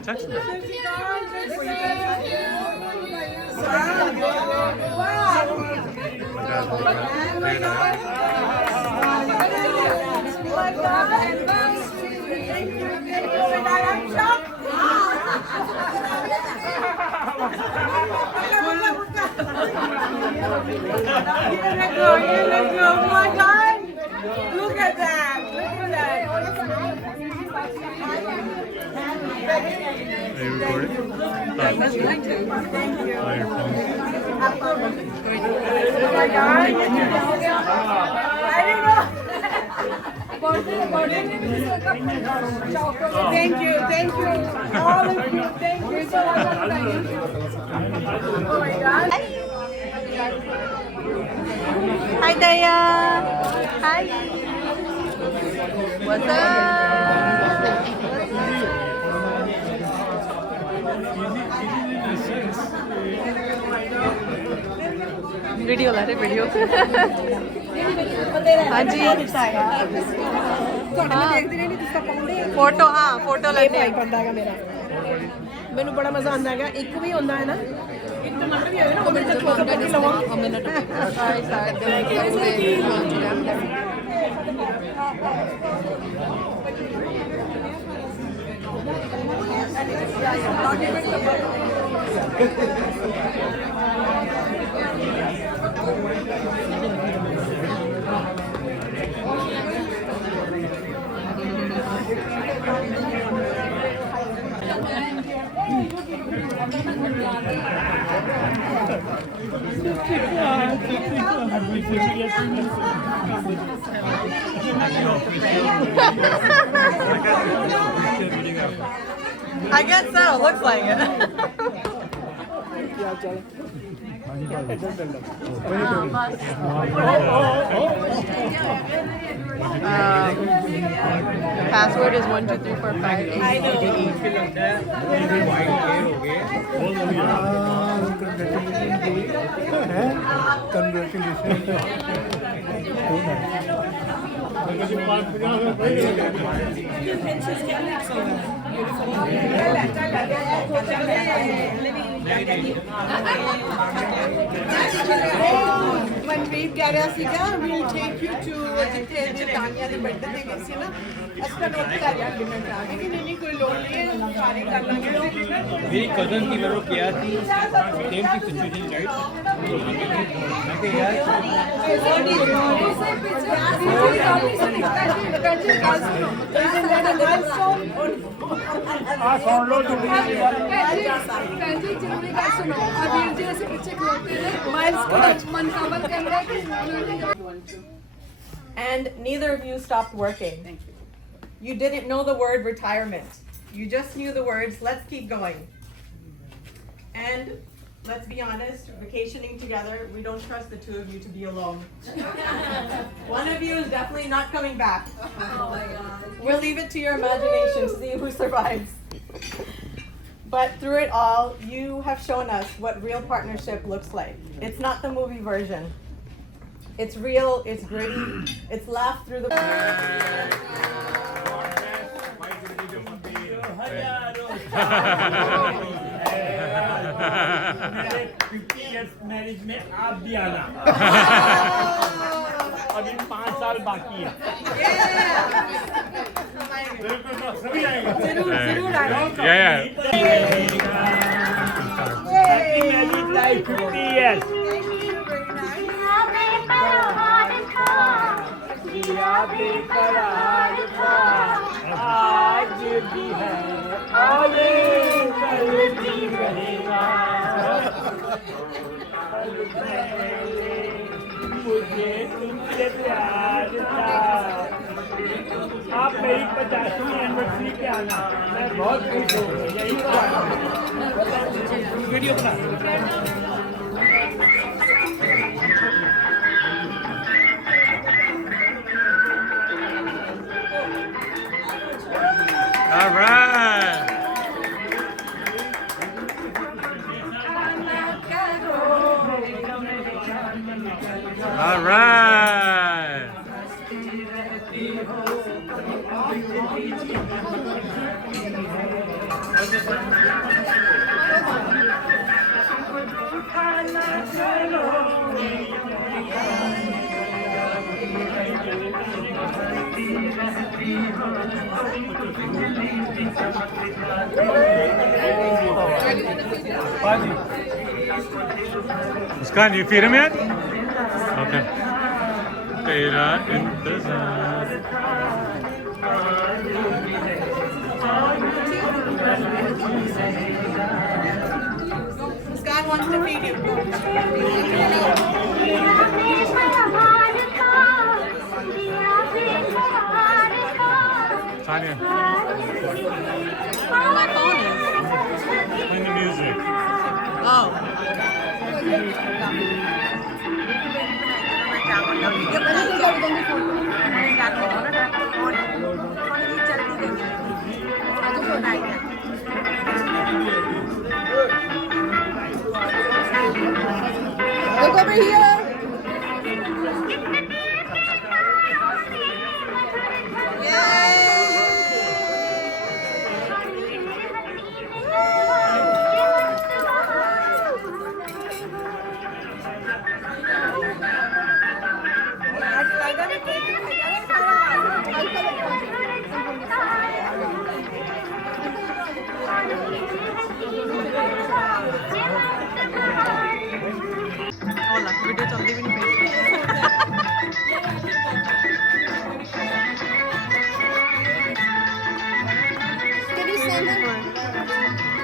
चाचा Look at that. Are you recording? Thank you. Oh, your phone. Oh my God. I don't know. Thank you. All of you. Thank you so much. Oh my God. Hi, Daya. Hi. What's up? Video ला रहे video हाँ जी photo हाँ photo लेने ਬੰਦਾ ਹੈਗਾ ਮੇਰਾ ਮੈਨੂੰ ਬੜਾ ਮਜ਼ਾ ਆਉਂਦਾ ਹੈਗਾ ਇੱਕ ਵੀ ਹੁੰਦਾ ਹੈ ਨਾ ਇੱਕ ਟਮਾਟਰ ਵੀ ਹੋਵੇ ਨਾ ਉਹ ਮੇਰੇ ਤੋਂ ਛੋਟਾ ਪੱਕੀ I guess so. Looks like it. Password is 1 2 3 4 5 8 Manveer ਕਹਿ ਰਿਹਾ ਸੀਗਾ we'll take you to ਜਿੱਥੇ ਜੇ ਤਾਨੀਆ ਦੇ ਬਰਥਡੇ ਤੇ ਗਏ ਸੀ ਨਾ ਅਸੀਂ ਤਾਂ ਉੱਥੇ ਲੈ ਜਾਵਾਂਗੇ ਮੈਂ ਕਹਾਂ ਕਿ ਨਹੀਂ ਕੋਈ ਲੋੜ ਨਹੀਂ ਹੈ ਸਾਰੇ ਕਰ ਲਾਂਗੇ मेरी कजन की मेरे को किया थी सेम की सिचुएशन राइट मैं कि यार And neither of you stopped working. Thank you. You didn't know the word retirement. You just knew the words, let's keep going. And let's be honest, vacationing together, we don't trust the two of you to be alone. One of you is definitely not coming back. Oh my God. We'll leave it to your imagination to see who survives. But through it all, you have shown us what real partnership looks like. It's not the movie version. It's real, it's gritty, it's laughed through the... मेरे 50 years marriage में आप भी आना अभी 5 साल बाकी है बिल्कुल सभी आएंगे जरूर आएंगे Yeah. Happy marriage life 50 years बेकरार था आज भी है और कल भी रहेगा मुझे तुमसे प्यार था आप मेरी 50वीं एनिवर्सरी पे आना मैं बहुत खुश हूँ यही तो वीडियो बना All right. All right. Muskan, you feed him yet? Okay. तेरा इंतजार. Muskan wants to feed you. Tanya, My phone is. play the music. Oh. Look over here. Hola, video चलती भी नहीं पई. Can you send him?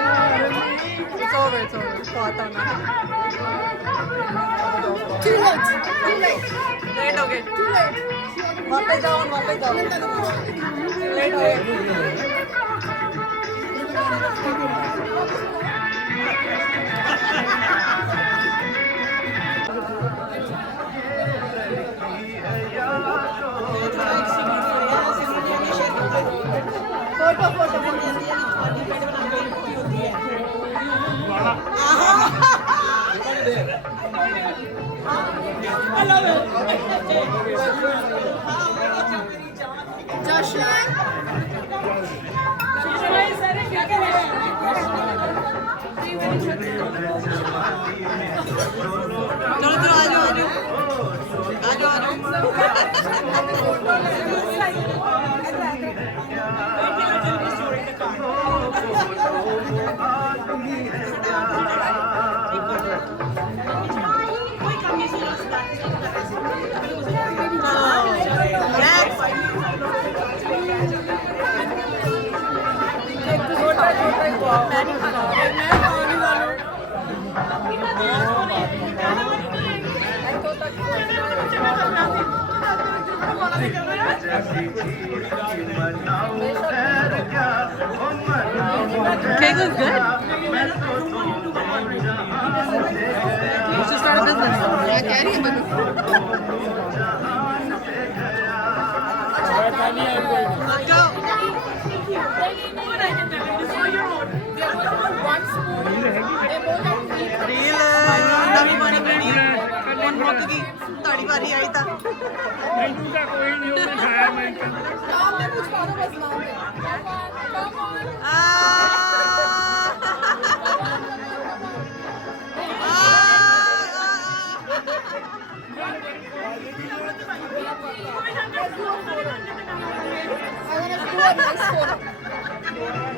It's over, it's over. तो आता ना. Too late. Too late. Late हो गए. Too late. वापस जाओ, वापस जाओ. Late हो गए. चलो चलो आ जाओ आ जाओ आ जाओ Cake looks good. We should start a business. Yeah, carry him. Let's go. Reel नवी बनी बनी कौन मुक गई ताड़ी बारी आई था ਮੈਨੂੰ ਤਾਂ ਕੋਈ ਨਹੀਂ ਉਹਨੇ ਖਾਇਆ ਮੈਂ नाम में कुछ करो बस नाम में. I want to do a nice photo.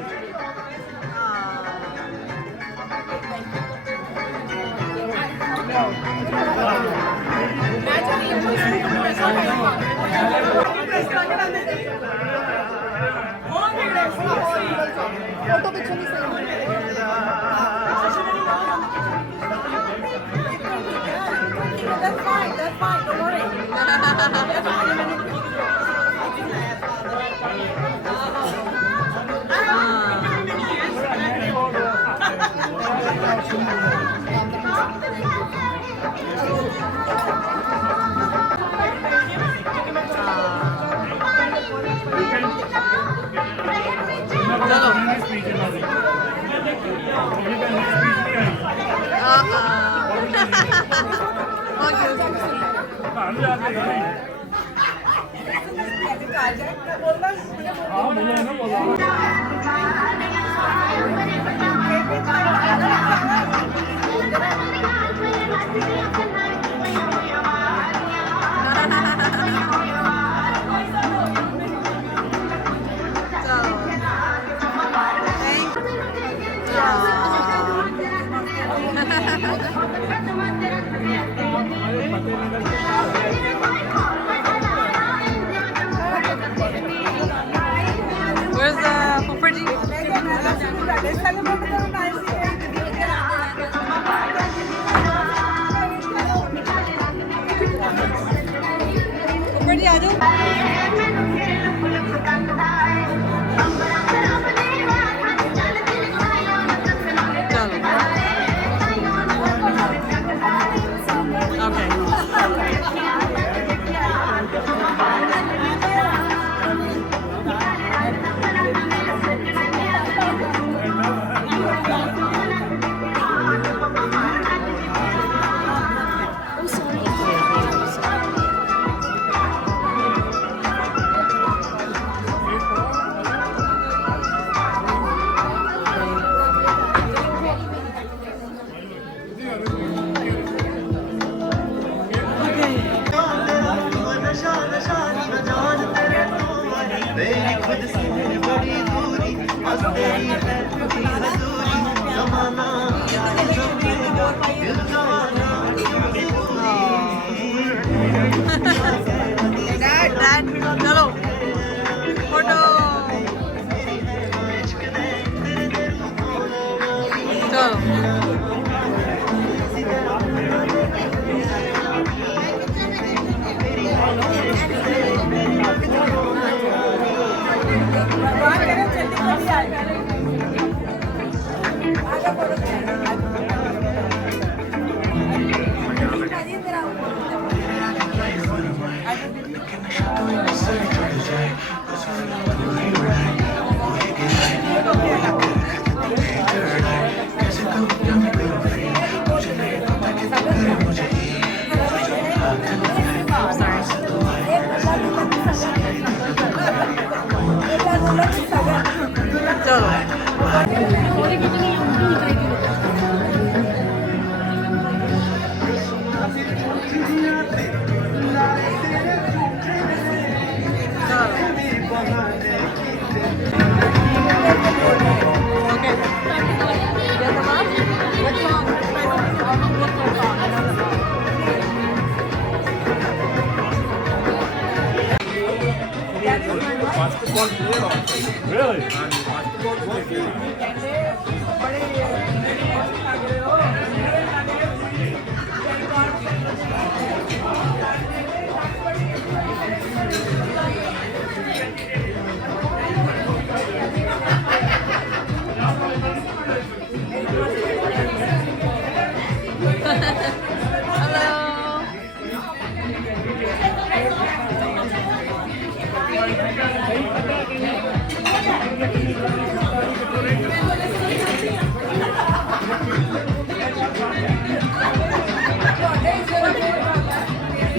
Photo पीछे नहीं सही. That's fine. That's fine. Don't worry. हाँ बोलो ना बोलो Ha ha ha ha ha. ਜੀ ਆ ਜਾਓ मेरी खुद से बड़ी दूरी बस तेरी है खुदी हजूरी जमाना याद जमेगा दिल जमाना डैड चलो फोटो चलो Really?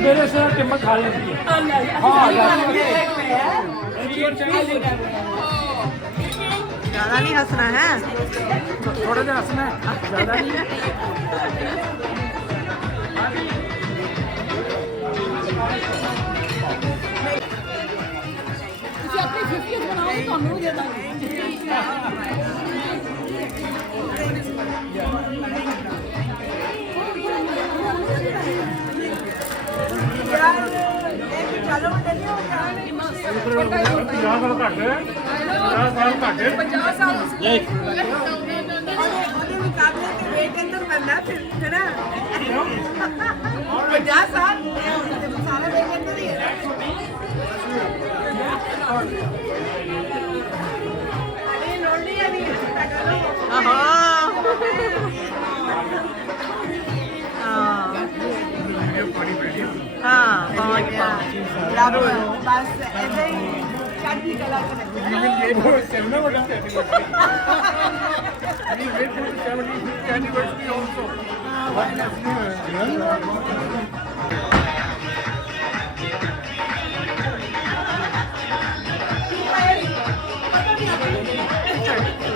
मेरे से टिम्मक खा लेती है हाँ ज्यादा नहीं हंसना है थोड़ा सा हंसना है ज़्यादा नहीं ਉਹਦੇ ਮੁਕਾਬਲੇ ਤੇ ਵੇਟ ਅੰਦਰ ਬੰਦਾ ਫਿਰ ਨਾ 50 ਸਾਲ ਸਾਰਾ ਵੇਟ ਅੰਦਰ ਹੀ ਹੈ ਅਰੇ ਲੋੜੀ ਆ ਵੀ आहो हाँ पहुंच गया ਬਸ ਐਸੇ ਹੀ ਚੜ੍ਹਦੀ ਕਲਾ ਚ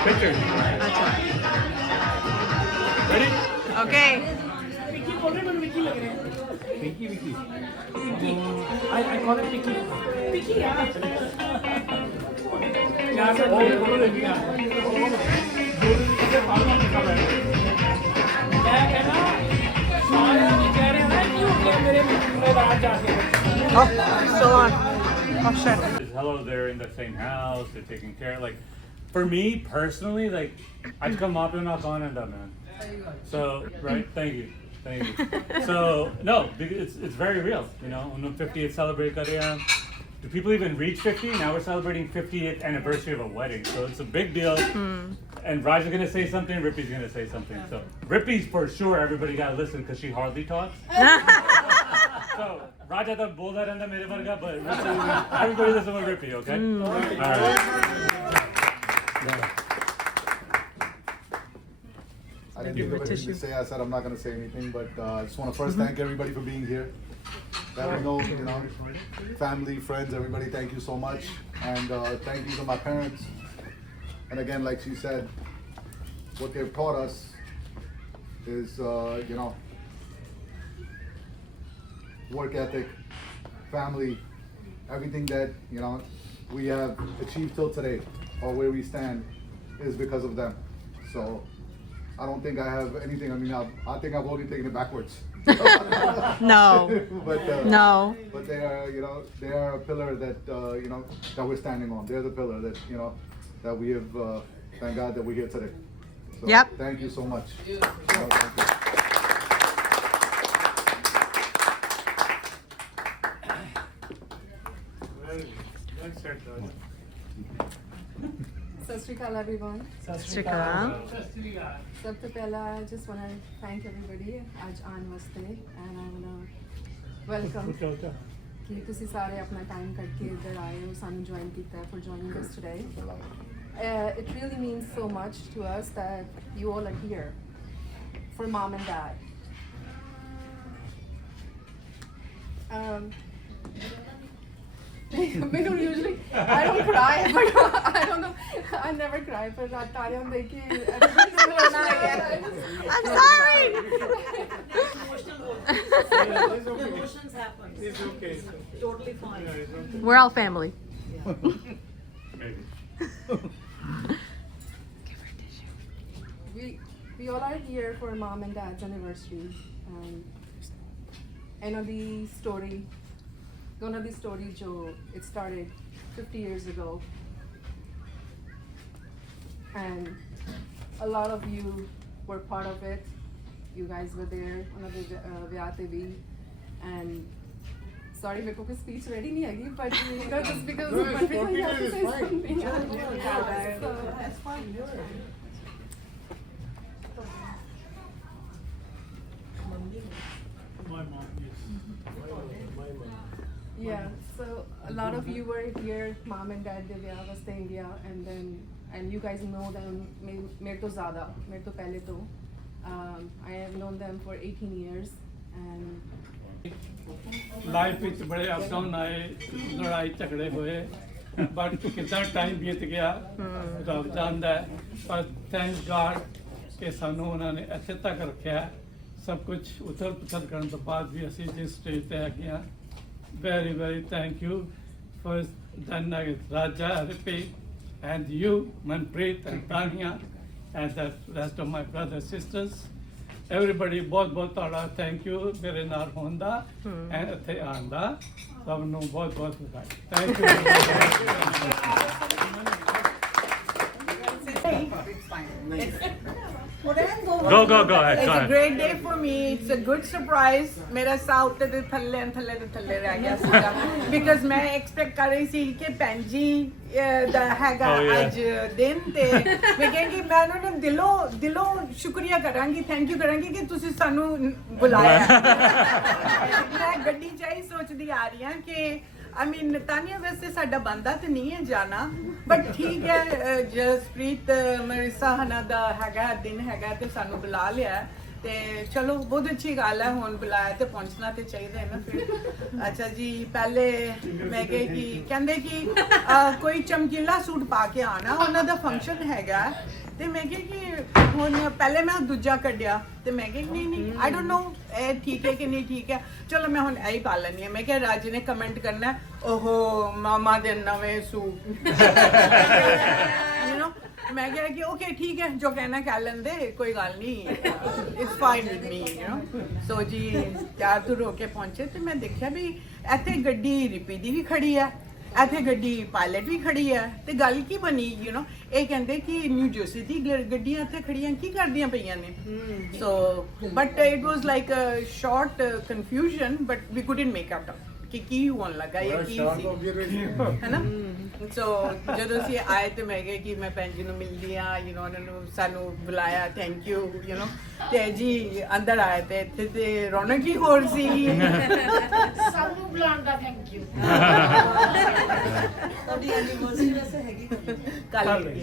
Picture. अच्छा Ready? Okay Vicky. I call it Vicky. Vicky, yeah. क्या से बोल रही है? क्या कहना? सारे कह रहे हैं क्यों क्या मेरे राज जाके? so on oh shit Hello, they're in the same house, they're taking care. Like, for me personally, like, I'd come up and knock on and up, man. So, right? Thank you. Thank you. So no, it's very real. You know, when 50th celebrate kar rahe hain. Do people even reach 50? Now we're celebrating 50th anniversary of a wedding, so it's a big deal. And Raj is gonna say something, Rippy's gonna say something. So Rippy's for sure. Everybody gotta listen because she hardly talks. So Raj I thought bol raha rehta mere varga, but everybody listen with Rippy, okay? All right. I didn't think of anything to say. I said I'm not going to say anything, but I just want to first thank everybody for being here. That we know, you know, family, friends, everybody, thank you so much. And thank you to my parents. And again, like she said, what they've taught us is, you know, work ethic, family, everything that, you know, we have achieved till today, or where we stand, is because of them. So I don't think I have anything. I mean, I think I've only taken it backwards. No. But, No. But they are, you know, they are a pillar that, you know, that we're standing on. They're the pillar that, you know, that we have, thank God that we're here today. So, Yep. Thank you so much. Thank you. Well said, Raj. Sat Sri Akal everyone. Shrikal. ਸਭ ਤੋਂ ਪਹਿਲਾਂ I just want to thank everybody ਅੱਜ ਆਉਣ ਵਾਸਤੇ and I want to welcome ਕਿ ਤੁਸੀਂ ਸਾਰੇ ਆਪਣਾ ਟਾਈਮ ਕੱਢ ਕੇ ਇੱਧਰ ਆਏ ਹੋ ਸਾਨੂੰ ਜੁਆਇਨ ਕੀਤਾ for joining us today. It really means so much to us that you all are here for mom and dad. Usually I don't cry, but I don't know. I never cry, but I'm sorry. Emotions happen. It's okay. Totally fine. We're all family. Maybe. we all are here for mom and dad's anniversary. I know the story. Don't know the story, Joe. It started 50 years ago. And a lot of you were part of it. You guys were there. And sorry, my cook speech ready nahi agi, but you know, just because I have to say something. That's fine. My mom, yes. My mom. Yeah, so a lot of you were here, mom and dad Divya was in India, and you guys know them mere to zyada, mere to pehle to. I have known them for 18 years and life ਵਿੱਚ ਬੜੇ up down ਆਏ ਲੜਾਈ ਝਗੜੇ ਹੋਏ but ਕਿੰਨਾ time ਬੀਤ ਗਿਆ ਰੱਬ ਜਾਣਦਾ ਹੈ ਪਰ ਥੈਂਕ ਗਾਡ ਕਿ ਸਾਨੂੰ ਉਹਨਾਂ ਨੇ ਇੱਥੇ ਤੱਕ ਰੱਖਿਆ ਸਭ ਕੁਝ ਉਥਲ ਪੁਥਲ ਕਰਨ ਤੋਂ ਬਾਅਦ ਵੀ ਅਸੀਂ ਜਿਸ ਸਟੇਜ ਤੇ ਹੈਗੇ ਹਾਂ very very thank you for Raja, Rippy and you Manpreet and Tanya and the rest of my brothers sisters everybody ਬਹੁਤ ਬਹੁਤ ਤੁਹਾਡਾ ਥੈਂਕ ਯੂ ਮੇਰੇ ਨਾਲ ਹੋਣ ਦਾ ਐਂਡ ਇੱਥੇ ਆਉਣ ਦਾ ਸਭ ਨੂੰ ਬਹੁਤ ਬਹੁਤ ਵਧਾਈ thank Go ahead. Go It's a ahead. great day for me. It's a good surprise. मेरा साउथ ते थल्ले रह गया सीगा because मैं expect कर रही सी कि भैन जी दा हैगा Oh, yeah. आज दिन ते मैं कहेंगी मैं उन्होंने दिलों शुक्रिया करांगी थैंक यू करांगी कि तुसी सानू बुलाया मैं गड्डी चाही सोचदी आ रही हां कि I mean तानिया वैसे साडा बंदा तो नहीं है जाना बट ठीक है जसप्रीत मरीसा हना दा हैगा दिन हैगा ते सानू बुला लिया ते चलो बहुत अच्छी गल है हुन बुलाया ते पहुंचना ते चाहिए है ना फिर अच्छा जी पहले मैं कही कि कहंदे कि कोई चमकीला सूट पा के आना उन्हां दा फंक्शन हैगा ਤੇ ਮੈਂ ਕਿਹਾ ਕਿ ਹੁਣ ਪਹਿਲੇ ਮੈਂ ਦੂਜਾ ਕੱਢਿਆ ਤੇ ਮੈਂ ਕਿਹਾ ਨਹੀਂ ਆਈ ਡੋਨਟ ਨੋ ਇਹ ਠੀਕ ਹੈ ਕਿ ਨਹੀਂ ਠੀਕ ਹੈ ਚਲੋ ਮੈਂ ਹੁਣ ਇਹੀ ਪਾ ਲੈਣੀ ਹੈ ਮੈਂ ਕਿਹਾ ਰਾਜ ਨੇ ਕਮੈਂਟ ਕਰਨਾ ਓਹੋ ਮਾਮਾ ਦੇ ਨਵੇਂ ਸੂਟ ਯੂ نو ਮੈਂ ਕਿਹਾ ਕਿ ਓਕੇ ਠੀਕ ਹੈ ਜੋ ਕਹਿਣਾ ਕਹਿ ਲੈਂਦੇ ਕੋਈ ਗੱਲ ਨਹੀਂ it's fine with me you نو so ਜੀ ਤਿਆਰ ਤੁਰ ਹੋ ਕੇ ਪਹੁੰਚੇ ਤੇ ਮੈਂ ਦੇਖਿਆ ਵੀ ਇੱਥੇ ਗੱਡੀ ਰਿਪੀ ਦੀ ਵੀ ਖੜੀ ਹੈ ਇੱਥੇ ਗੱਡੀ ਪਾਇਲਟ ਵੀ ਖੜੀ ਹੈ ਤੇ ਗੱਲ ਕੀ ਬਣੀ ਇਹ ਕਹਿੰਦੇ ਕਿ ਨਿਊ ਜਰਸੀ ਦੀ ਗੱਡੀਆਂ ਇੱਥੇ ਖੜੀਆਂ ਕੀ ਕਰਦੀਆਂ ਪਈਆਂ ਨੇ so but it was like a short confusion but we couldn't make out ਕਿ ਕੀ ਹੋਣ ਲੱਗਾ ਜਾਂ ਕੀ ਸੀ ਹੈ ਨਾ ਸੋ ਜਦੋਂ ਅਸੀਂ ਆਏ ਤੇ ਮੈਂ ਕਿਹਾ ਕਿ ਮੈਂ ਭੈਣ ਜੀ ਨੂੰ ਮਿਲਦੀ ਆ ਉਹਨਾਂ ਨੂੰ ਸਾਨੂੰ ਬੁਲਾਇਆ ਥੈਂਕ ਯੂ ਤੇ ਜੀ ਅੰਦਰ ਆਏ ਤੇ ਇੱਥੇ ਤੇ ਰੌਣਕ ਹੀ ਹੋਰ ਸੀ ਸਾਨੂੰ ਬੁਲਾਉਣ ਦਾ ਥੈਂਕ ਯੂ ਤੁਹਾਡੀ ਐਨੀਵਰਸਰੀ ਵੈਸੇ ਹੈਗੀ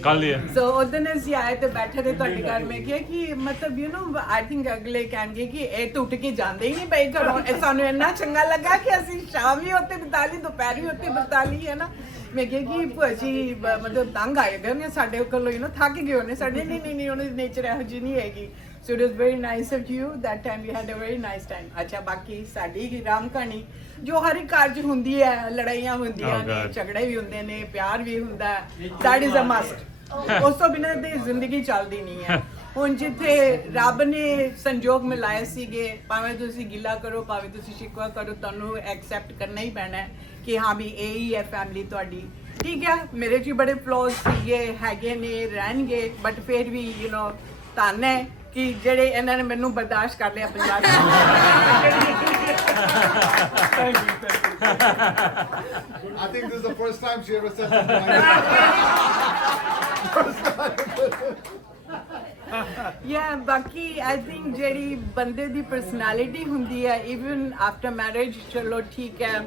ਕੱਲ ਹੀ ਸੋ ਉਦੋਂ ਅਸੀਂ ਆਏ ਤੇ ਬੈਠੇ ਤੇ ਤੁਹਾਡੇ ਘਰ ਮੈਂ ਕਿਹਾ ਕਿ ਮਤਲਬ ਆਈ ਥਿੰਕ ਅਗਲੇ ਕਹਿਣਗੇ ਕਿ ਇਹ ਟੁੱਟ ਕੇ ਜਾਂਦੇ ਹੀ ਨਹੀਂ ਪਏ ਘਰੋਂ ਸਾਨੂੰ ਇੰਨਾ ਚੰਗਾ ਲੱਗਾ ਕਿ ਅਸੀਂ ਸ਼ਾਮ ਵੀ ਉੱਥੇ ਬਿਤਾ ਲਈ ਦੁਪਹਿਰ ਵੀ ਉੱਥੇ ਬਿਤਾ ਲਈ ਹੈ ਨਾ ਮੈਂ ਕਿਹਾ ਕਿ ਭਾਜੀ ਮਤਲਬ ਤੰਗ ਆਏ ਗਏ ਨੇ ਸਾਡੇ ਕੋਲੋਂ ਥੱਕ ਗਏ ਹੋਣੇ ਸਾਡੇ ਨਹੀਂ ਉਹਨਾਂ ਦੀ ਨੇਚਰ ਇਹੋ ਜਿਹੀ ਨਹੀਂ ਹੈਗੀ so it was very nice of you that time we had a very nice time ਅੱਛਾ ਬਾਕੀ ਸਾਡੀ ਰਾਮ ਕਹਾਣੀ ਜੋ ਹਰ ਇੱਕ ਘਰ 'ਚ ਹੁੰਦੀ ਹੈ ਲੜਾਈਆਂ ਹੁੰਦੀਆਂ ਨੇ ਝਗੜੇ ਵੀ ਹੁੰਦੇ ਨੇ ਪਿਆਰ ਵੀ ਹੁੰਦਾ ਦੈਟ ਇਜ਼ ਅ ਮਸਟ ਉਸ ਤੋਂ ਬਿਨਾਂ ਤੇ ਜ਼ਿੰਦਗੀ ਚੱਲਦੀ ਨਹੀਂ ਹੈ ਹੁਣ ਜਿੱਥੇ ਰੱਬ ਨੇ ਸੰਜੋਗ ਮਿਲਾਏ ਸੀਗੇ ਭਾਵੇਂ ਤੁਸੀਂ ਗਿਲਾ ਕਰੋ ਭਾਵੇਂ ਤੁਸੀਂ ਸ਼ਿਕਵਾ ਕਰੋ ਤੁਹਾਨੂੰ ਐਕਸੈਪਟ ਕਰਨਾ ਹੀ ਪੈਣਾ ਹੈ ਕਿ ਹਾਂ ਵੀ ਇਹ ਹੀ ਹੈ ਫੈਮਿਲੀ ਤੁਹਾਡੀ ਠੀਕ ਹੈ ਮੇਰੇ 'ਚ ਬੜੇ ਫਲॉज ਸੀਗੇ ਹੈਗੇ ਨੇ ਰਹਿਣਗੇ ਬਟ ਫਿਰ ਵੀ ਧੰਨ ਹੈ ਕਿ ਜਿਹੜੇ ਇਹਨਾਂ ਨੇ ਮੈਨੂੰ ਬਰਦਾਸ਼ਤ ਕਰ ਲਿਆ 50 I think this is the first time she ever said something like that. Yeah, ਬਾਕੀ I think ਜਿਹੜੀ ਬੰਦੇ ਦੀ ਪਰਸਨੈਲਿਟੀ ਹੁੰਦੀ ਹੈ even after marriage ਚਲੋ ਠੀਕ ਹੈ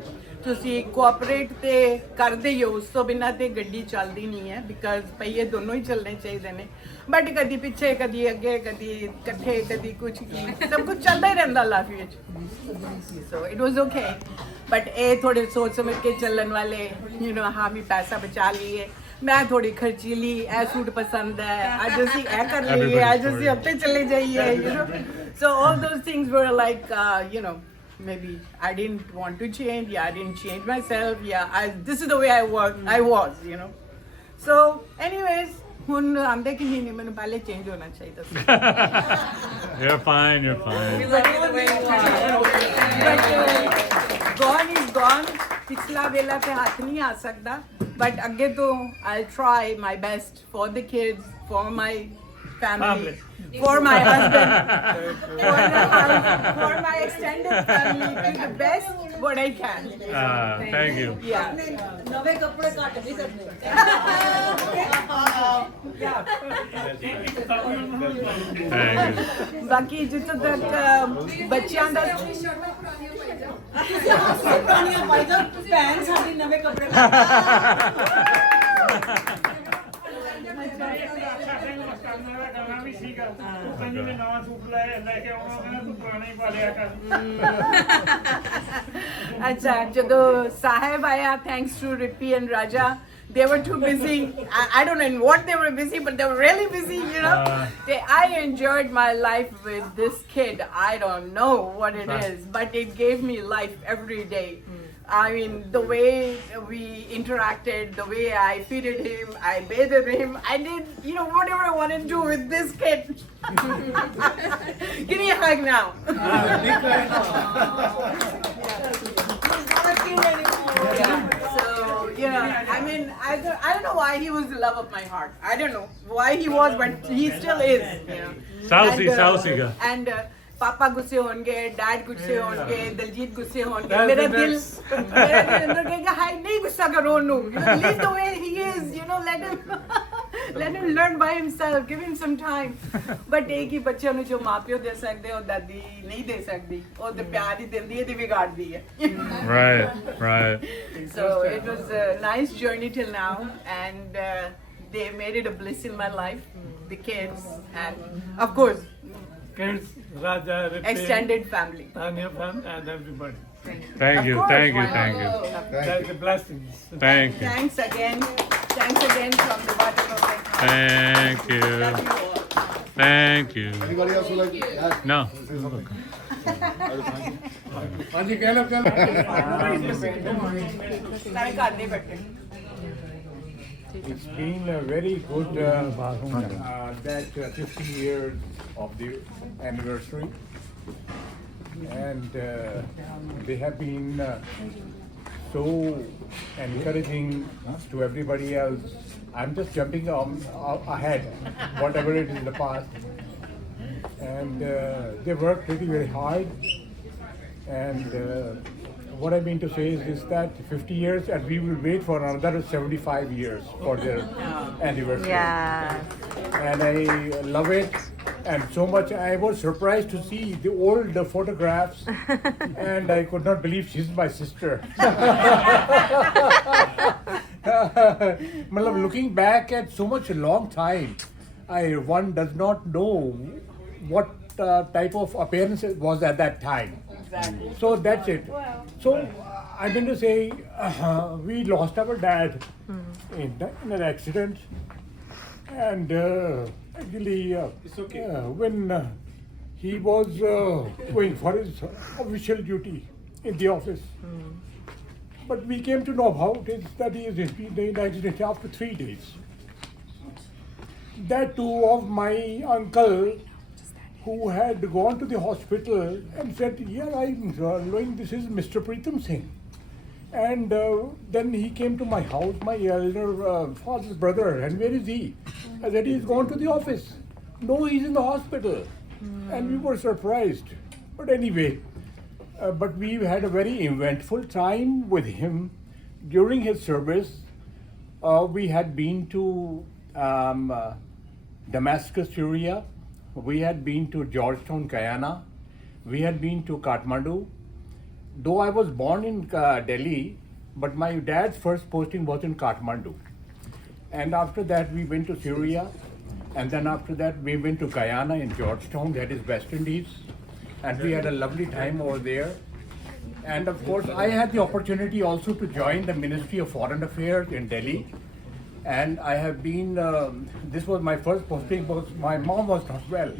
ਤੁਸੀਂ ਕੋਆਪਰੇਟ ਤੇ ਕਰਦੇ ਹੀ ਹੋ ਉਸ ਤੋਂ ਬਿਨਾਂ ਤੇ ਗੱਡੀ ਚੱਲਦੀ ਨਹੀਂ ਹੈ ਬਿਕਾਜ਼ ਪਹੀਏ ਦੋਨੋਂ ਹੀ ਚੱਲਣੇ ਚਾਹੀਦੇ ਨੇ ਬਟ ਕਦੀ ਪਿੱਛੇ ਕਦੀ ਅੱਗੇ ਕਦੀ ਇਕੱਠੇ ਕਦੀ ਕੁਝ ਕੀ ਸਭ ਕੁਝ ਚੱਲਦਾ ਹੀ ਰਹਿੰਦਾ ਲਾਈਫ ਵਿੱਚ ਸੋ ਇਟ ਵਾਸ ਓਕੇ ਬਟ ਇਹ ਥੋੜੇ ਸੋਚ ਸਮਝ ਕੇ ਚੱਲਣ ਵਾਲੇ ਹਾਂ ਵੀ ਪੈਸਾ ਬਚਾ ਲਈਏ ਮੈਂ ਥੋੜੀ ਖਰਚੀਲੀ ਇਹ ਸੂਟ ਪਸੰਦ ਹੈ ਅੱਜ ਅਸੀਂ ਇਹ ਕਰ ਲਈਏ ਅੱਜ ਅਸੀਂ ਉੱਤੇ ਚਲੇ ਜਾਈਏ so all those things were like maybe I didn't want to change I didn't change myself this is the way I was so anyways ਹੁਣ ਆਂਦੇ ਕਿ ਨਹੀਂ ਮੈਨੂੰ ਪਹਿਲੇ ਚੇਂਜ ਹੋਣਾ ਚਾਹੀਦਾ ਸੀ you're fine We love you the way you are. gone is gone ਪਿਛਲਾ ਵੇਲਾ ਤੇ ਹੱਥ ਨਹੀਂ ਆ ਸਕਦਾ but ਅੱਗੇ ਤੋਂ I'll try my best for the kids for my family for my husband for my extended family do the best what I can thank you yeah ਨਵੇਂ ਕੱਪੜੇ ਘੱਟ ਨਹੀਂ ਕਰਨੇ thank you ਬਾਕੀ ਜਿੱਥੋਂ ਤੱਕ ਬੱਚਿਆਂ ਦਾ ਪੁਰਾਣੀਆਂ ਪਾਈਜਾਂ ਭੈਣ ਸਾਡੀ ਨਵੇਂ ਕੱਪੜੇ ਕਰਨਾ ਵੀ ਸੀਗਾ ਤੂੰ ਕਹਿੰਦੀ ਮੈਂ ਨਵਾਂ ਸੂਟ ਲੈ ਕੇ ਆਉਣਾ ਮੈਂ ਤੂੰ ਪੁਰਾਣਾ ਹੀ ਪਾ ਲਿਆ ਕਰ ਅੱਛਾ ਜਦੋਂ ਸਾਹਿਬ ਆਇਆ ਥੈਂਕਸ ਟੂ ਰਿਪੀ ਐਂਡ ਰਾਜਾ they were too busy I don't know in what they were busy but they were really busy I enjoyed my life with this kid I don't know what it is but it gave me life every day I mean the way we interacted the way I feeded him I bathed him I did whatever I wanted to do with this kid give me a hug now so I mean I don't know why he was the love of my heart I don't know why he was but he still is Saucy ga and पापा गुस्से होंगे dad गुस्से होंगे दलजीत गुस्से होंगे मेरा दिल अंदर कहेगा हाय नहीं गुस्सा करो no leave the way he is let him learn by himself give him some time but एक ही बच्चे ਨੂੰ ਜੋ ਮਾਪਿਓ ਦੇ ਸਕਦੇ ਉਹ ਦਾਦੀ ਨਹੀਂ ਦੇ ਸਕਦੀ ਉਹ ਤੇ ਪਿਆਰ ਹੀ ਦਿੰਦੀ ਹੈ ਤੇ ਵਿਗਾੜਦੀ ਹੈ right so it was a nice journey till now and they made it a bliss in my life the kids and of course kids Raja Rippin, extended family Tanya fam and everybody thank you Of course, thank you why thank you not? that's the blessings thank you Thanks again from the bottom of my heart. thank you Love you all. thank you Anybody else would like to add? no Say something. ਹਾਂਜੀ ਕਹਿ ਲੋ ਸਾਰੇ ਘਰ ਦੇ ਬੈਠੇ It's been a very good that 50 years of the anniversary, and they have been so encouraging to everybody else. I'm just jumping ahead, whatever it is in the past. And they worked really very hard. And what I mean to say is that 50 years, and we will wait for another 75 years for their anniversary. Yeah. And I love it. And so much, I was surprised to see the old photographs, and I could not believe she's my sister. Matlab, looking back at so much a long time, one does not know what type of appearance it was at that time. Exactly. So that's it. So I'm going to say we lost our dad in an accident, and actually when he was going for his official duty in the office. But we came to know about it that he is in an accident after 3 days. That too of my uncle, who had gone to the hospital and said, yeah, I'm knowing this is Mr. Pritam Singh. And then he came to my house, my elder father's brother, and where is he? I said, he's gone to the office. No, he's in the hospital. And we were surprised. But anyway, but we had a very eventful time with him. During his service, we had been to Damascus, Syria. We had been to Georgetown, Guyana. We had been to Kathmandu. Though I was born in Delhi, but my dad's first posting was in Kathmandu. And after that, we went to Syria. And then after that, we went to Guyana in Georgetown, that is West Indies. And we had a lovely time over there. And of course, I had the opportunity also to join the Ministry of Foreign Affairs in Delhi. And I have been, this was my first posting because my mom was not well.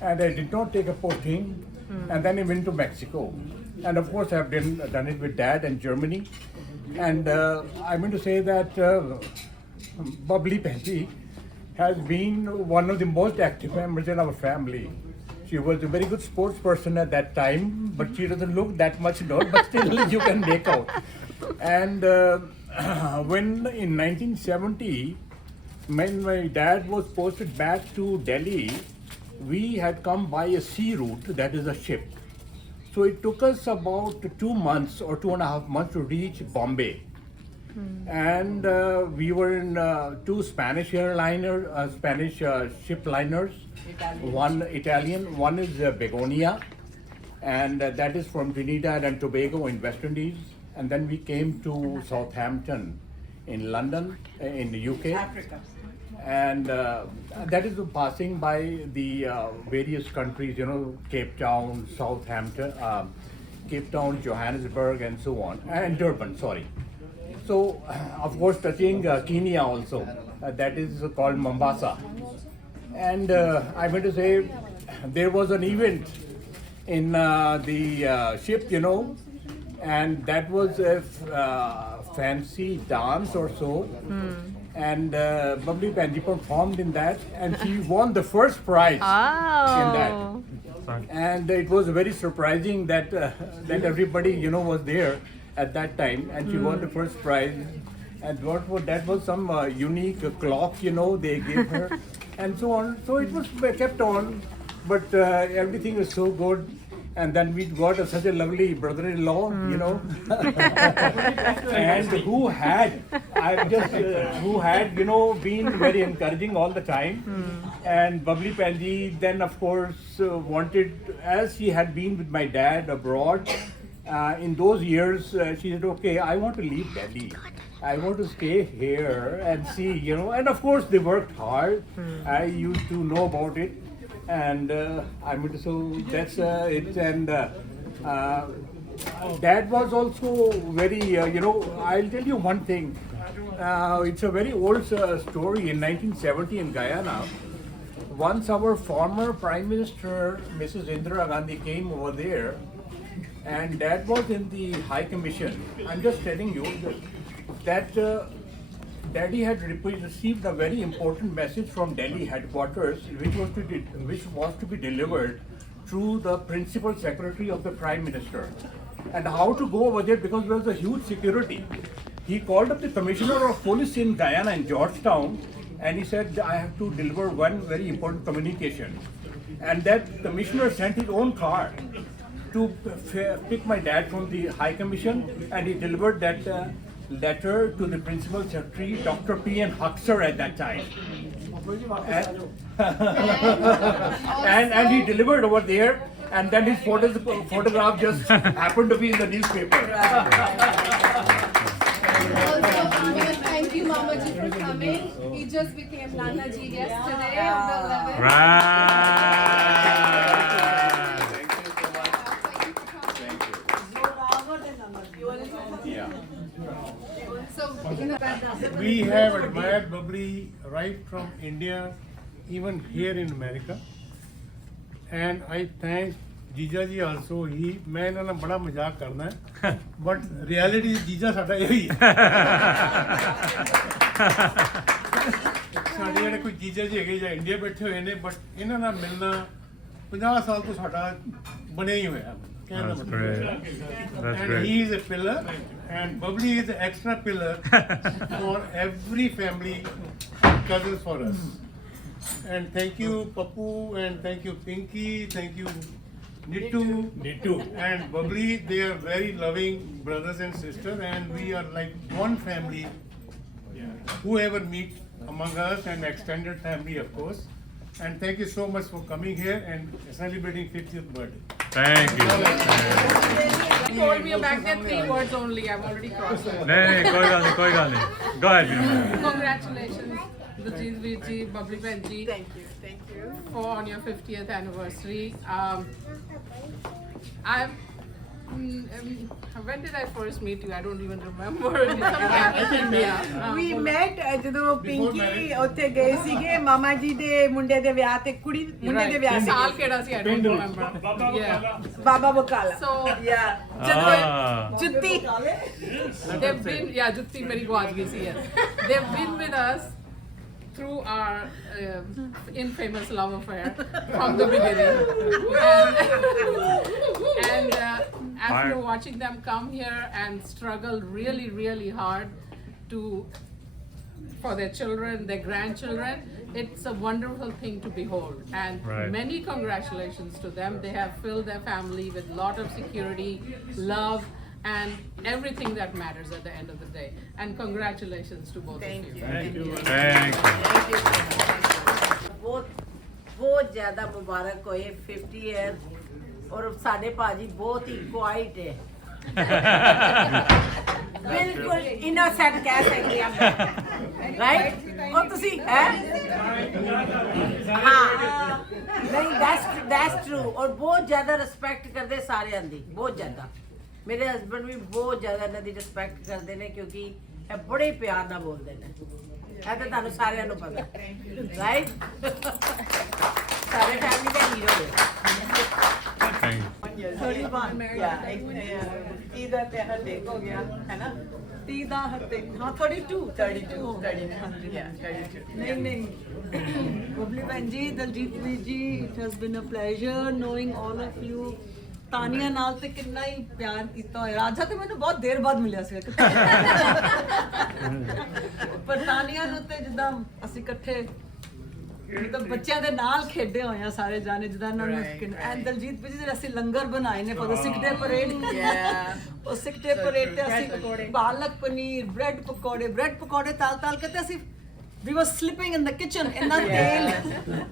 And I did not take a posting. And then I went to Mexico. And of course, I have done it with Dad in Germany. And I'm going to say that Bubbly Penji has been one of the most active members in our family. She was a very good sports person at that time, but she doesn't look that much now, but still you can make out. And when in 1970, when my dad was posted back to Delhi, we had come by a sea route, that is a ship. So it took us about 2 months or 2.5 months to reach Bombay. And we were in 2 Spanish ship liners, one Italian, one is Begonia, and that is from Trinidad and Tobago in West Indies. And then we came to Southampton in London, in the UK. Africa. And that is passing by the various countries, you know, Cape Town, Southampton, Cape Town, Johannesburg, and so on, and Durban, sorry. So, of course, touching Kenya also, that is called Mombasa. And I'm going to say there was an event in the ship, you know, and that was a fancy dance or so. And Bubbly Penji performed in that, and she won the first prize in that. And it was very surprising that that everybody, you know, was there at that time, and she won the first prize. And that was some unique clock, you know, they gave her, and so on. So it was kept on, but everything was so good. And then we got such a lovely brother-in-law, you know, and who had, you know, been very encouraging all the time. And Bubbly Penji then, of course, wanted, as she had been with my dad abroad, in those years, she said, okay, I want to leave Delhi. I want to stay here and see, you know, and of course they worked hard. I used to know about it. And so that's it. And Dad was also very, you know, I'll tell you one thing. It's a very old story. In 1970 in Guyana, once our former Prime Minister, Mrs. Indira Gandhi, came over there, and Dad was in the High Commission. I'm just telling you that Daddy had received a very important message from Delhi headquarters, which was to be delivered through the Principal Secretary of the Prime Minister. and how to go over there because there was a huge security. He called up the commissioner of police in Guyana, in Georgetown, and he said, I have to deliver one very important communication. And that commissioner sent his own car to pick my dad from the High Commission, and he delivered that letter to the Principal Secretary, Dr. P.N. Huxer at that time. And he delivered over there, and then his photograph just happened to be in the newspaper. Also, thank you, Mama Ji, for coming. He just became Nana Ji yesterday on the 11th. So, We have admired Bubbly right from India, even here in America. And I thank Jija ji also. मैं इन्हां नाल बड़ा मजाक करना है, but reality जीजा साडा यही है। ਸਾਡੇ ਜਿਹੜੇ ਕੋਈ ਜੀਜਾ ਜੀ ਹੈਗੇ ਜਾਂ ਇੰਡੀਆ ਬੈਠੇ ਹੋਏ ਨੇ, but ਇਹਨਾਂ ਨਾਲ ਮਿਲਣਾ 50 ਸਾਲ ਤੋਂ ਸਾਡਾ ਬਣਿਆ ਹੀ ਹੋਇਆ। ਕਹਿਣ ਦਾ ਮਤਲਬ and he is a pillar, and Bubbly is an extra pillar for every family, cousins for us. And thank you Papu, and thank you Pinky, thank you Nittu and Bubbly. They are very loving brothers and sisters, and we are like one family. Whoever meet among us, and extended family of course. And thank you so much for coming here and celebrating 50th birthday. Thank you. He told me back then 3 words only. I've already crossed it. नहीं कोई गल नहीं go ahead Congratulations, Daljeet Veer ji, Bubbly Bhen ji. Thank you. For on your 50th anniversary. When did I first meet you? I don't even remember. We met ਜਦੋਂ ਪਿੰਕੀ ਉੱਥੇ ਗਏ ਸੀਗੇ ਮਾਮਾ ਜੀ ਦੇ ਮੁੰਡੇ ਦੇ ਵਿਆਹ ਤੇ ਕੁੜੀ ਮੁੰਡੇ ਦੇ ਵਿਆਹ ਤੇ ਸਾਲ ਕਿਹੜਾ ਸੀ I don't remember. Baba Bakala. So yeah. ਜਦੋਂ ਜੁੱਤੀ they've been ਜੁੱਤੀ ਮੇਰੀ ਗਵਾਚ ਗਈ ਸੀ. They've been with us through our infamous love affair from the beginning. And after watching them come here and struggle really, really hard for their children, their grandchildren, it's a wonderful thing to behold. And many congratulations to them. They have filled their family with a lot of security, love, and everything that matters at the end of the day. And congratulations to both of you. Thank you. बहुत ज़्यादा मुबारक होए 50 year और साढ़े पाजी बहुत ही quite है बिल्कुल innocent कह सकते हैं राइट और तुसी है हाँ नहीं दैट्स ट्रू और बहुत ज़्यादा रिस्पेक्ट करते सारे आंदी बहुत ज़्यादा मेरे हस्बैंड भी बहुत ज़्यादा इन्हां दी रिस्पेक्ट करते हैं क्योंकि ये बड़े प्यार नाल बोलते हैं ਇਹ ਤਾਂ ਤੁਹਾਨੂੰ ਸਾਰਿਆਂ ਨੂੰ ਪਤਾ ਰਾਈਟ ਸਾਰੇ ਫੈਮਿਲੀ ਦੇ ਹੀਰੋ ਨੇ ਇਹਦਾ ਤੇ ਹਰਦੇ ਹੋ ਗਿਆ ਹੈ ਨਾ 30 ਦਾ ਹਰਦੇ ਹਾਂ 32 ਨਹੀਂ Bubbly Bhen ji, Daljeet Veer ji, it has been a pleasure knowing all of you. Tania ਨਾਲ ਤੇ ਕਿੰਨਾ ਹੀ ਪਿਆਰ ਕੀਤਾ ਹੋਇਆ ਰਾਜਾ ਤੇ ਮੈਨੂੰ ਬਹੁਤ ਦੇਰ ਬਾਅਦ ਮਿਲਿਆ ਸੀ ਪਰ ਤਾਨੀਆ ਨੂੰ ਤੇ ਜਿੱਦਾਂ ਅਸੀਂ ਇਕੱਠੇ ਮਤਲਬ ਬੱਚਿਆਂ ਦੇ ਨਾਲ ਖੇਡੇ ਹੋਏ ਆ ਸਾਰੇ ਜਾਣੇ ਜਿੱਦਾਂ ਉਹਨਾਂ ਨੂੰ ਐਂਡ ਦਲਜੀਤ ਵੀਰ ਜੀ ਜਿਹੜੇ ਅਸੀਂ ਲੰਗਰ ਬਣਾਏ ਨੇ ਫॉर द 6 ਡੇ ਪਰੇਡ ਉਹ 6 ਡੇ ਪਰੇਡ ਤੇ ਅਸੀਂ ਪਾਲਕ ਪਨੀਰ ਬ੍ਰੈਡ ਪਕੌੜੇ ਤਾਲ ਕੇ ਤੇ ਅਸੀਂ we were slipping in the kitchen ਇੰਨਾ ਤੇਲ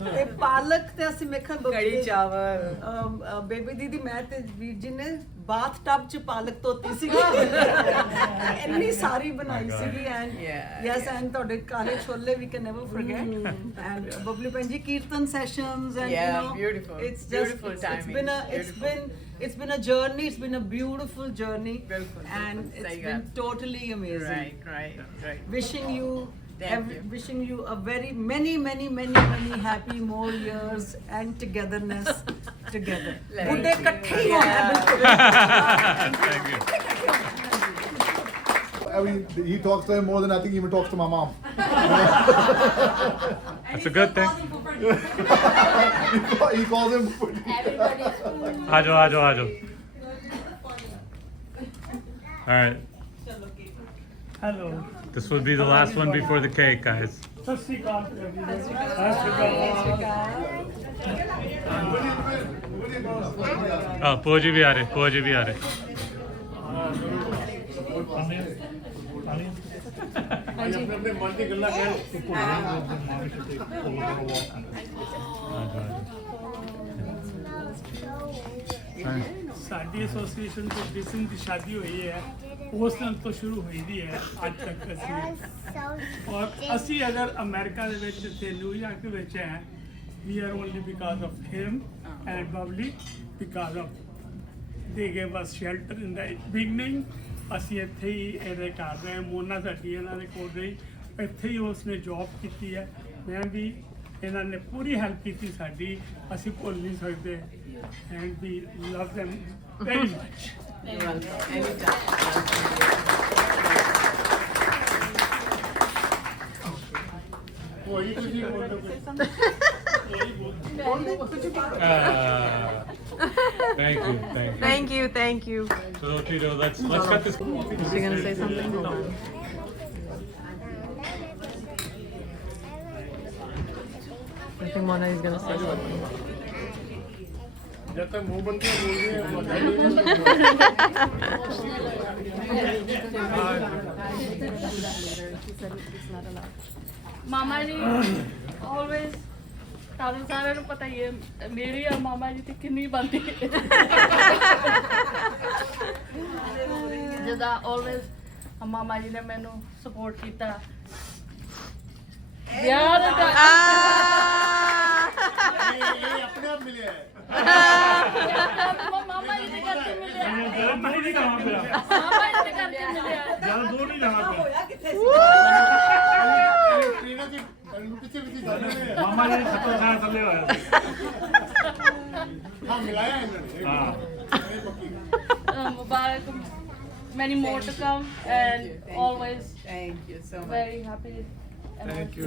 ਤੇ ਪਾਲਕ ਤੇ ਅਸੀਂ ਮੇਖਣ ਕੜੀ ਚਾਵਲ ਬੇਬੀ ਦੀਦੀ ਮੈਂ ਤੇ ਵੀਰ ਜੀ ਨੇ ਬਾਥ ਟਬ ਚ ਪਾਲਕ ਧੋਤੀ ਸੀਗੀ ਇੰਨੀ ਸਾਰੀ ਬਣਾਈ ਸੀਗੀ ਐਂਡ ਯੈਸ ਐਂਡ ਤੁਹਾਡੇ ਕਾਲੇ ਛੋਲੇ we can never forget and Bubbly Bhen ji kirtan sessions and you know beautiful it's just it's been a journey, it's been a beautiful journey and it's been totally amazing. Right. Wishing you a very many happy more years and togetherness together. Budde ਇਕੱਠੇ ਹੀ ਹੋਣਾ ਬਿਲਕੁਲ. I mean, he talks to him more than I think he even talks to my mom. That's a good thing. He calls him. आ जाओ All right. Hello. This will be the last one before the cake, guys. ਸਤਿ ਸ਼੍ਰੀ ਅਕਾਲ everybody. Oh, Poji bhi aa rahe. Poji bhi aa rahe. अपने मन की गल्ला कह ਸਾਡੀ association ਤੋਂ ਜਿਸ ਦਿਨ ਦੀ ਸ਼ਾਦੀ ਹੋਈ ਹੈ ਉਸ ਦਿਨ ਤੋਂ ਸ਼ੁਰੂ ਹੋਈ ਦੀ ਹੈ ਅੱਜ ਤੱਕ ਅਸੀਂ ਔਰ ਅਸੀਂ ਅਗਰ ਅਮਰੀਕਾ ਦੇ ਵਿੱਚ ਤੇ ਨਿਊਯਾਰਕ ਵਿੱਚ ਹੈ we are only because of him and Babli because of they gave us shelter in the beginning ਅਸੀਂ ਇੱਥੇ ਹੀ ਇਹਦੇ ਘਰ ਰਹੇ ਮੋਨਾ ਸਾਡੀ ਇਹਨਾਂ ਦੇ ਕੋਲ ਰਹੀ ਇੱਥੇ ਹੀ ਉਸਨੇ ਜੌਬ ਕੀਤੀ ਹੈ ਮੈਂ ਵੀ ਇਹਨਾਂ ਨੇ ਪੂਰੀ ਹੈਲਪ ਕੀਤੀ ਸਾਡੀ ਅਸੀਂ ਭੁੱਲ ਨਹੀਂ ਸਕਦੇ and we love them very much. You're welcome. Anytime. वही कुछ ही बोल दो Thank you. Thank you. So Tito, let's cut this. Is she gonna say something? Hold on. I think Mona is gonna say something. जब तक मुंह बंद किया बोल रहे ਮਾਮਾ ਜੀ ਆਲਵੇਜ਼ ਤੁਹਾਨੂੰ ਸਾਰਿਆਂ ਨੂੰ ਪਤਾ ਹੀ ਹੈ ਮੇਰੀ ਆ ਮਾਮਾ ਜੀ ਤੇ ਕਿੰਨੀ ਬਣਦੀ ਹੈ ਜਿਹਦਾ ਆਲਵੇਜ਼ ਮਾਮਾ ਜੀ ਨੇ ਮੈਨੂੰ ਸਪੋਰਟ ਕੀਤਾ ਯਾਰ ये अपने आप मिले हैं ਮਾਮਾ ਜੀ ਦੇ ਕਰਕੇ ਮਿਲਿਆ ਮੈਂ ਨਹੀਂ ਕਹਾਂ ਪਿਆ ਮਾਮਾ ਜੀ ਦੇ ਕਰਕੇ ਮਿਲਿਆ ਜਿਆਦਾ ਦੂਰ ਨਹੀਂ ਜਾਣਾ ਪਿਆ ट्रेना की पीछे पीछे जाने में ਮਾਮਾ ਜੀ ਸੱਤੋਂ ਸਾਲ ਥੱਲੇ ਹੋਇਆ ਸੀ हाँ मिलाया है इन्होंने ਹਾਂ Mubarak, many more to come, and always Thank you so much. very happy. Thank you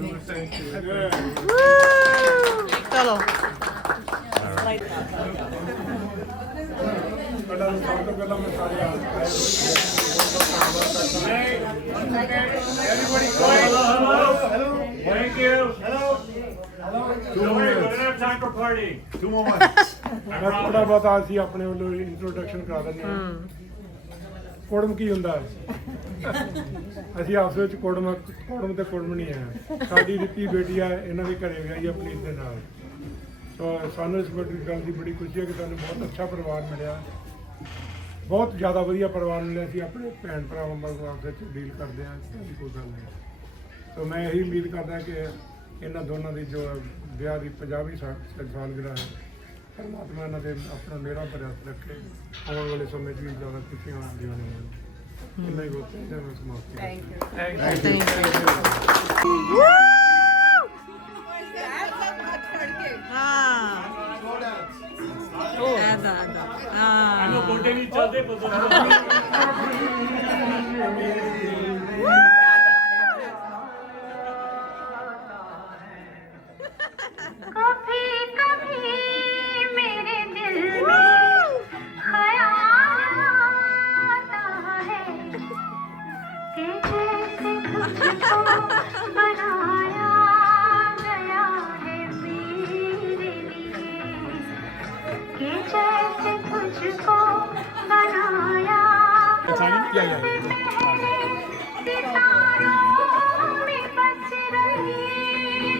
Chalo. Thank you. Don't worry, we're gonna have time for partying. 2 more months. ਥੋੜਾ ਬਹੁਤ ਅਸੀਂ ਆਪਣੇ ਵੱਲੋਂ ਇੰਟਰੋਡਕਸ਼ਨ ਕਰਾ ਦਿੰਦੇ ਹਾਂ ਕੁੜਮ ਕੀ ਹੁੰਦਾ ਹੈ ਅਸੀਂ ਆਪਸ ਵਿੱਚ ਕੁੜਮ ਤੇ ਕੁੜਮ ਨਹੀਂ ਹੈ ਸਾਡੀ ਰਿੱਤੀ ਬੇਟੀ ਹੈ ਇਹਨਾਂ ਦੇ ਘਰੇ ਵਿਆਹੀ ਆਪਣੀ ਦੇ ਨਾਲ ਸੋ ਸਾਨੂੰ ਇਸ ਗੱਲ ਦੀ ਬੜੀ ਖੁਸ਼ੀ ਹੈ ਕਿ ਸਾਨੂੰ ਬਹੁਤ ਅੱਛਾ ਪਰਿਵਾਰ ਮਿਲਿਆ ਬਹੁਤ ਜ਼ਿਆਦਾ ਵਧੀਆ ਪਰਿਵਾਰ ਮਿਲਿਆ ਅਸੀਂ ਆਪਣੇ ਭੈਣ ਭਰਾਵਾਂ ਵਾਂਗ ਆਪਸ ਵਿੱਚ ਡੀਲ ਕਰਦੇ ਹਾਂ ਕੋਈ ਗੱਲ ਨਹੀਂ ਸੋ ਮੈਂ ਇਹੀ ਉਮੀਦ ਕਰਦਾ ਕਿ ਇਹਨਾਂ ਦੋਨਾਂ ਦੀ ਜੋ ਵਿਆਹ ਦੀ 50ਵੀਂ ਸਾਲਗਿਰਾ ਹੈ ਪਰਮਾਤਮਾ ਇਹਨਾਂ ਦੇ ਆਪਣਾ ਮੇਰਾ ਪ੍ਰਯਾਸ ਰੱਖੇ ਆਉਣ ਵਾਲੇ ਸਮੇਂ 'ਚ ਵੀ ਜ਼ਿਆਦਾ ਖੁਸ਼ੀਆਂ ਆਉਂਦੀਆਂ ਨੇ ਇੰਨਾ ਹੀ ਬਹੁਤ ਹੈ ਮੈਂ ਸਮਾਪਤ Thank you. I'm a bote nahi chalte कभी कभी मेरे दिल में ख्याल आता है कि जैसे तुझको बनाया गया है मेरे लिए कि जैसे तुझको बनाया सितारों में बस रही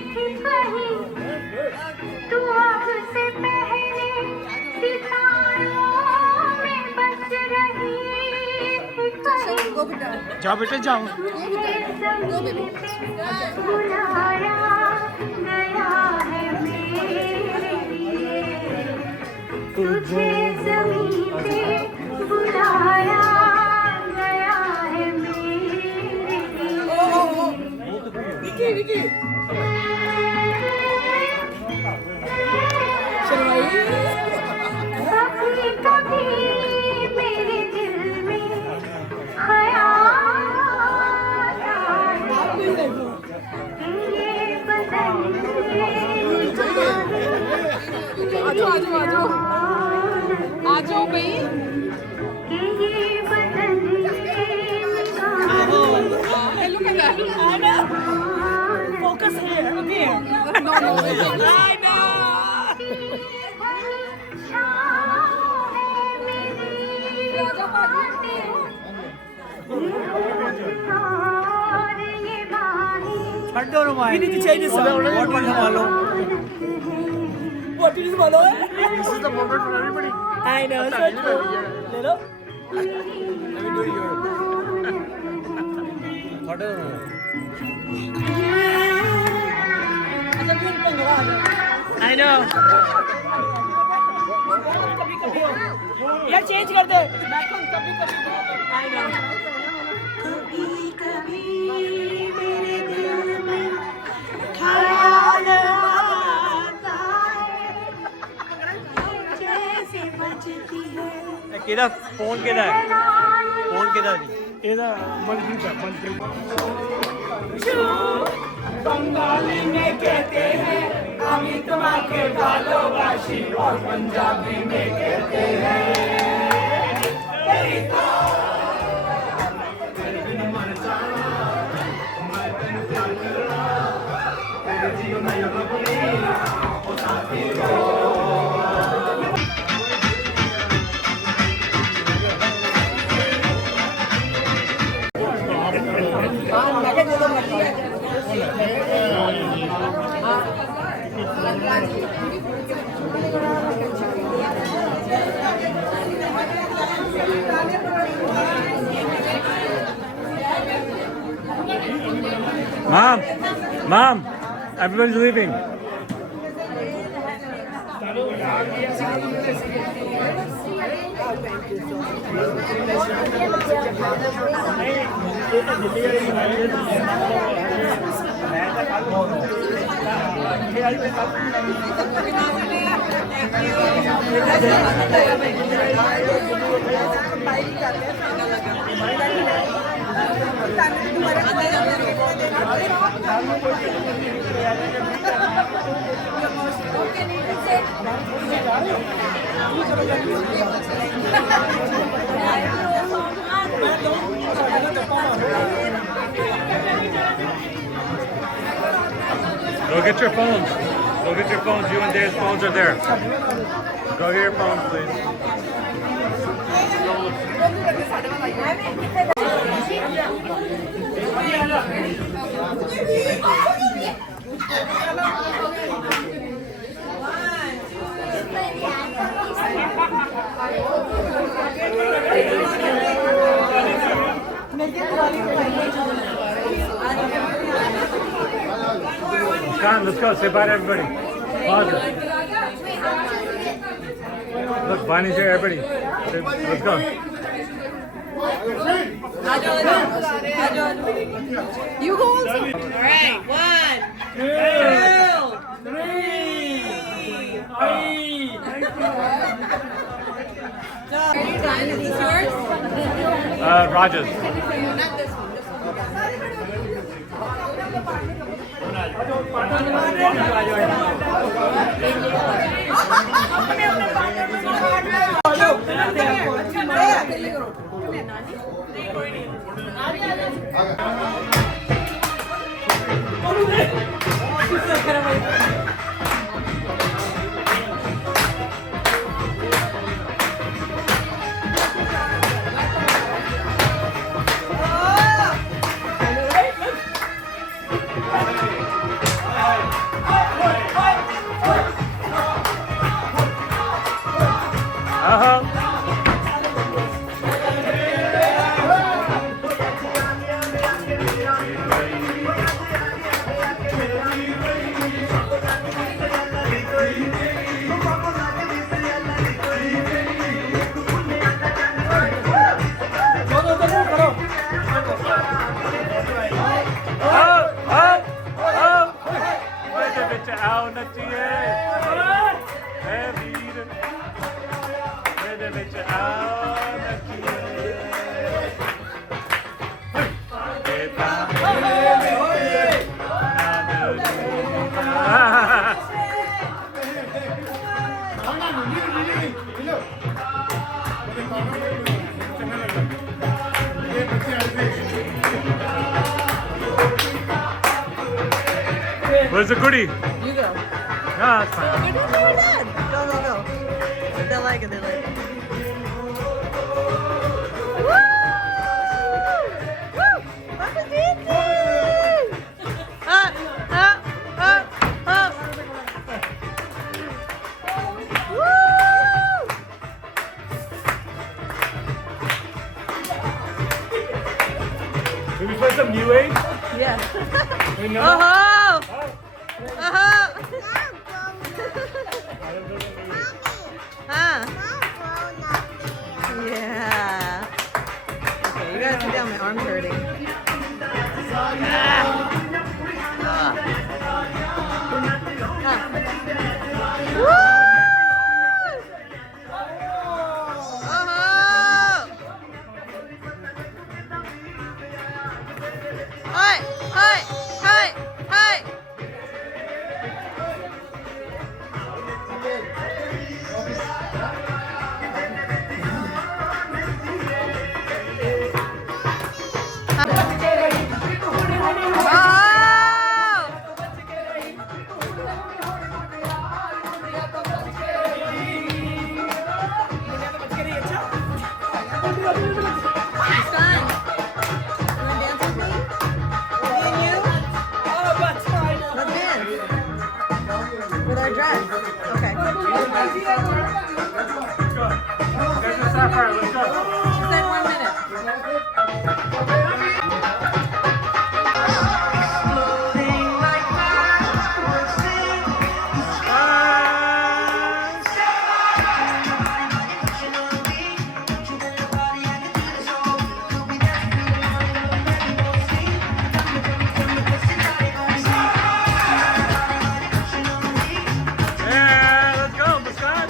थी कहीं तू अब से पहले सितारों में बस रही थी कहीं जाओ बेटे जाओ बुलाया गया है मेरे लिए तुझे ज़मीं पे बुलाया गया है मेरे लिए कभी कभी मेरे दिल में ख्याल आता है कि ये बदलते आ जाओ भाई कि ये बदलते We need to change the song. What did you follow? This is the moment for everybody. I know. So true. Little. Let me do I know. यार चेंज कर दे मैं कभी कभी I know. कभी मेरे दिल में ख्याल आता है जैसे बजती है किधर फोन किधर फोन किधर ਇਹਦਾ ਮਨਪ੍ਰੀਤ ਹੈ ਮਨਪ੍ਰੀਤ बंगाली में कहते हैं अमित माँ के भालोबाशी और पंजाबी में कहते हैं Mom, everyone's leaving. Go get your phones. Go get your phones. You and Dave's phones are there. Go get your phones, please. Come, let's go. Say bye to everybody. Pause it. Look, Bonnie's here, everybody. Let's go. You go also. All right, 1, 2, 3. So, are you done? Is this yours? Rajas. Not this one. This Where's the goodie? You go. that's fine. You're doing better than. Go, go, go. They like it, they like it. Woo! Woo! Papa Gigi! Up, up, up, up. Woo! Did we play some new age? Yeah. We know. Uh-huh. Uh-huh. Huh? Yeah. Okay, you gotta sit down. My arm's hurting. With our dress. Okay. There's a sapphire, let's go. She said 1 minute. Yeah, let's go, Muscat.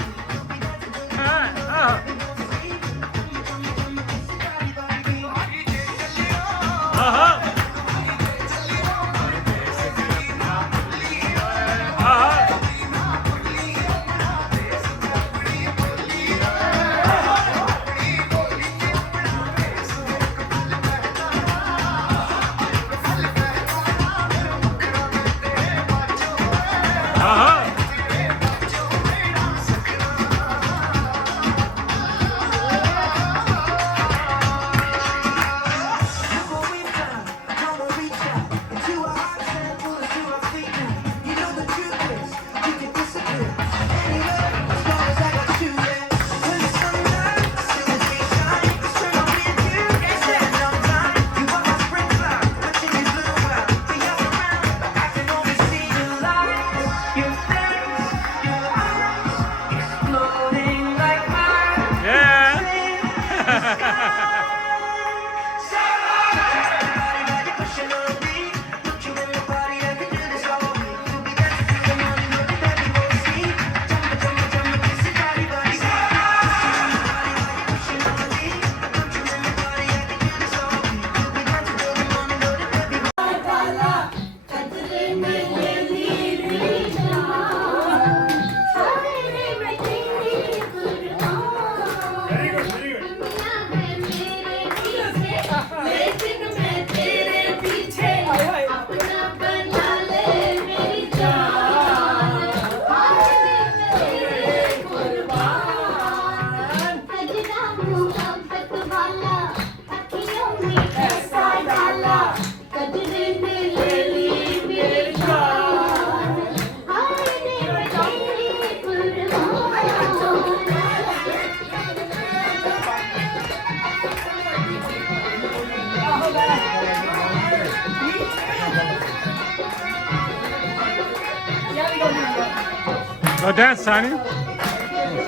Go dance, Tiny.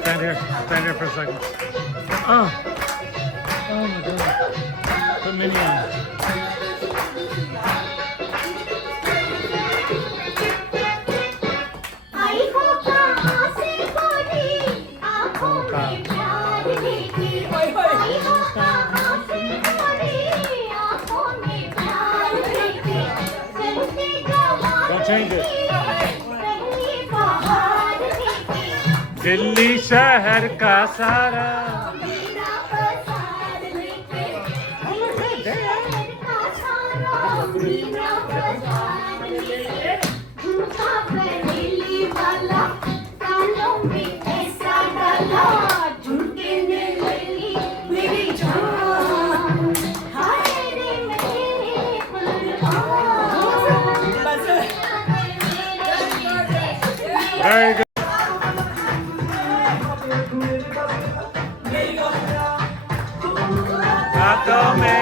Stand here for a second. Oh my God. Put Minnie on. Don't change it. Delhi शहर का सारा झुमका पे नीली वाला कानों में ऐसा डाला झुमके ने लगी मेरी जान हाय रे मेरे Very good. रातों में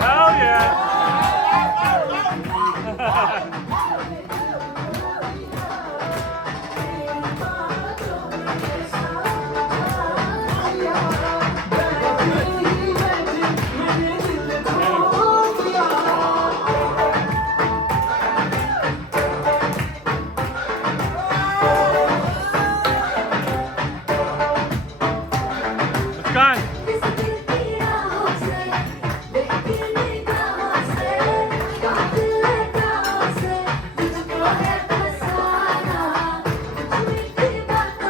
Oh yeah. Gone.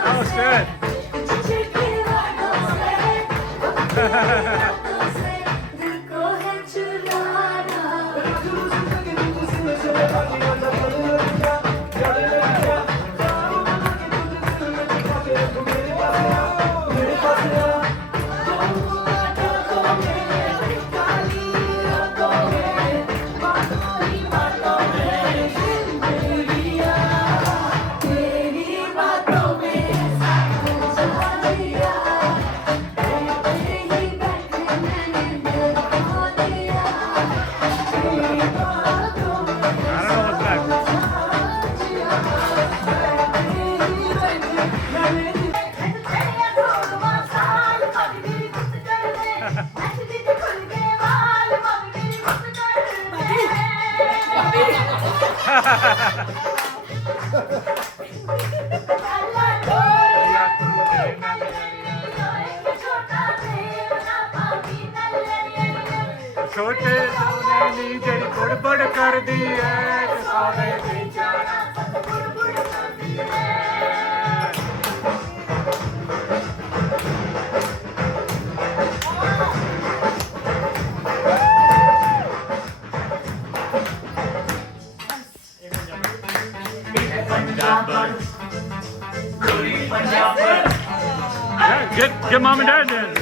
That was good. छोटे सोने नी जेड़ी बुड़ कर दी है ते सारे दी जाना बुड़ कर दी है Yeah, get mom and dad then.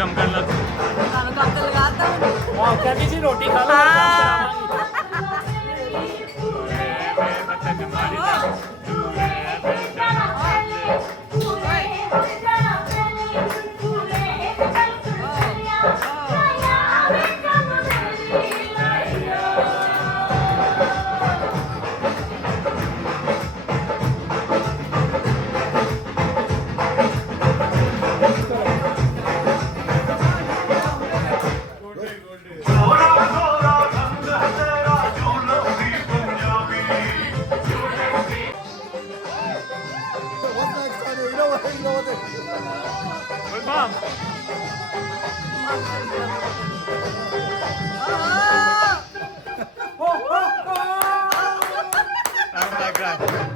कम कर लो कहती थी रोटी खा लो Good mom. Oh my God.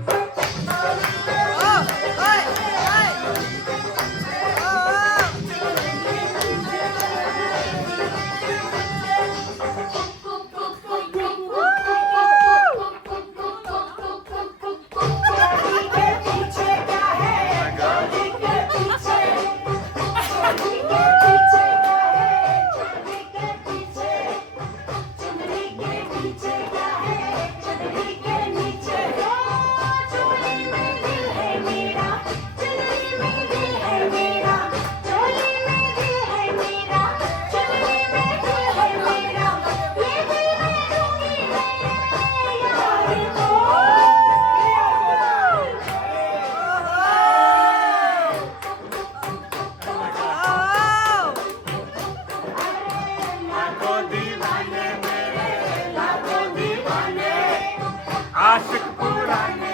आशिक पुराने